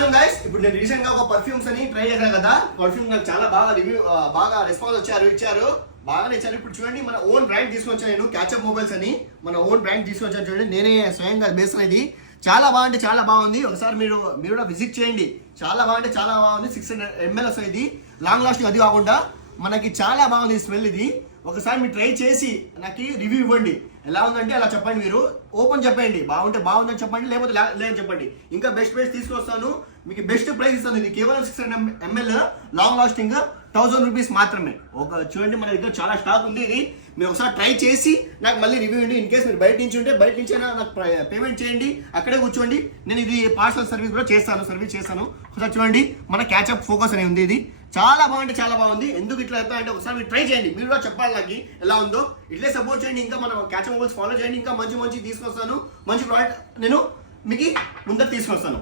Morning guys. ఇప్పుడు నేను recent గా ఒక పర్ఫ్యూమ్స్ అని ట్రై చేశాను కదా. పర్ఫ్యూమ్ నాకు చాలా బాగా బాగా రెస్పాన్స్ ఇచ్చారు. బాగానే ఇచ్చారు. ఇప్పుడు చూడండి మన ఓన్ బ్రాండ్ తీసుకొచ్చాను నేను, క్యాచప్ మొబైల్స్ అని మన ఓన్ బ్రాండ్ తీసుకొచ్చాను. చూడండి నేనే స్వయంగా బేస్ అనేది చాలా బాగుంటే చాలా బాగుంది. ఒకసారి మీరు కూడా విజిట్ చేయండి. చాలా బాగుంటే చాలా బాగుంది. 600 ml వస్తుంది. లాంగ్ లాస్టింగ్ అది కాకుండా మనకి చాలా బాగుంది స్మెల్. ఇది ఒకసారి మీరు ట్రై చేసి నాకు రివ్యూ ఇవ్వండి. ఎలా ఉందంటే అలా చెప్పండి. మీరు ఓపెన్ చెప్పండి, బాగుంటే బాగుందని చెప్పండి, లేకపోతే లేదని చెప్పండి. ఇంకా బెస్ట్ ప్రైస్ తీసుకొస్తాను, మీకు బెస్ట్ ప్రైస్ ఇస్తాను. ఇది కేవలం 600 ml లాంగ్ లాస్టింగ్ 1000 రూపీస్ మాత్రమే. ఒక చూడండి మన దగ్గర చాలా స్టాక్ ఉంది. ఇది మీరు ఒకసారి ట్రై చేసి నాకు మళ్ళీ రివ్యూ ఇవ్వండి. ఇన్ కేసు మీరు బయట నుంచి ఉంటే బయట నుంచి అయినా నాకు పేమెంట్ చేయండి, అక్కడే కూర్చోండి. నేను ఇది పార్సల్ సర్వీస్ కూడా చేస్తాను. ఒకసారి చూడండి మన క్యాచప్ ఫోకస్ అనేది ఉంది. ఇది చాలా బాగుంటే చాలా బాగుంది. ఎందుకు ఇట్లా అవుతా అంటే ఒకసారి మీరు ట్రై చేయండి. మీరు కూడా చెప్పాలి నాకు ఎలా ఉందో. ఇట్లే సపోర్ట్ చేయండి. ఇంకా మన క్యాచప్ మొబైల్స్ ఫాలో చేయండి. ఇంకా మంచి తీసుకొస్తాను. మంచి ప్రోడక్ట్ నేను మీకు ముందర తీసుకొస్తాను.